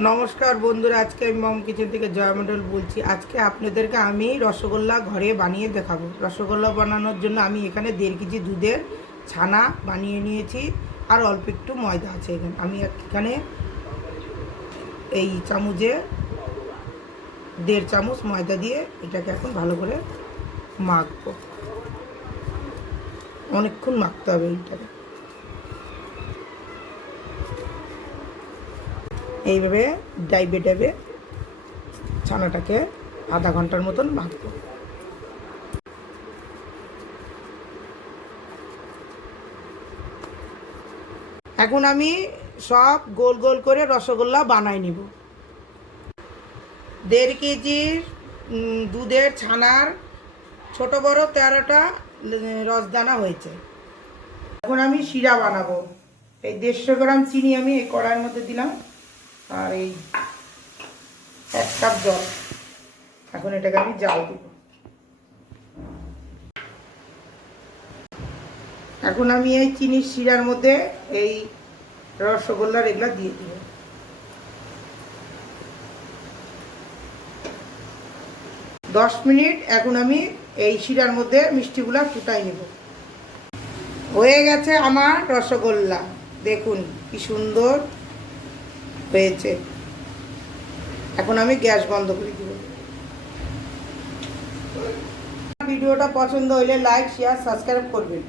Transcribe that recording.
নমস্কার বন্ধুরা, আজকে আমি মম কিচেন থেকে জয়া মণ্ডল বলছি। আজকে আপনাদেরকে আমি রসগোল্লা ঘরে বানিয়ে দেখাবো। রসগোল্লা বানানোর জন্য আমি এখানে 1.5 কেজি দুধের ছানা বানিয়ে নিয়েছি, আর অল্প একটু ময়দা আছে। আমি এখানে এই চামচে 1.5 চামচ ময়দা দিয়ে এটাকে এখন ভালো করে মাখবো। অনেকক্ষণ মাখতে হবে এইটাকে। এইভাবে ডাইবে ডাইবে ছানাটাকে আধা ঘন্টার মতন মাখবো। এখন আমি সব গোল গোল করে রসগোল্লা বানাই নিব। 1.5 কেজির দুধের ছানার ছোট বড় 13টা রসদানা হয়েছে। এখন আমি শিরা বানাবো। এই 150 গ্রাম চিনি আমি এই কড়াইয়ের মধ্যে দিলাম, আর এই 1 কাপ জল। এখন এটাকে আমি জাল দিব। এখন আমি এই চিনির শিরার মধ্যে এই রসগোল্লার এগুলা দিয়ে দিব। দশ মিনিট এখন আমি এই শিরার মধ্যে মিষ্টিগুলা ফুটাই নেব। হয়ে গেছে আমার রসগোল্লা, দেখুন কি সুন্দর হয়েছে। এখন আমি গ্যাস বন্ধ করে দিব। ভিডিওটা পছন্দ হলে লাইক, শেয়ার, সাবস্ক্রাইব করবেন।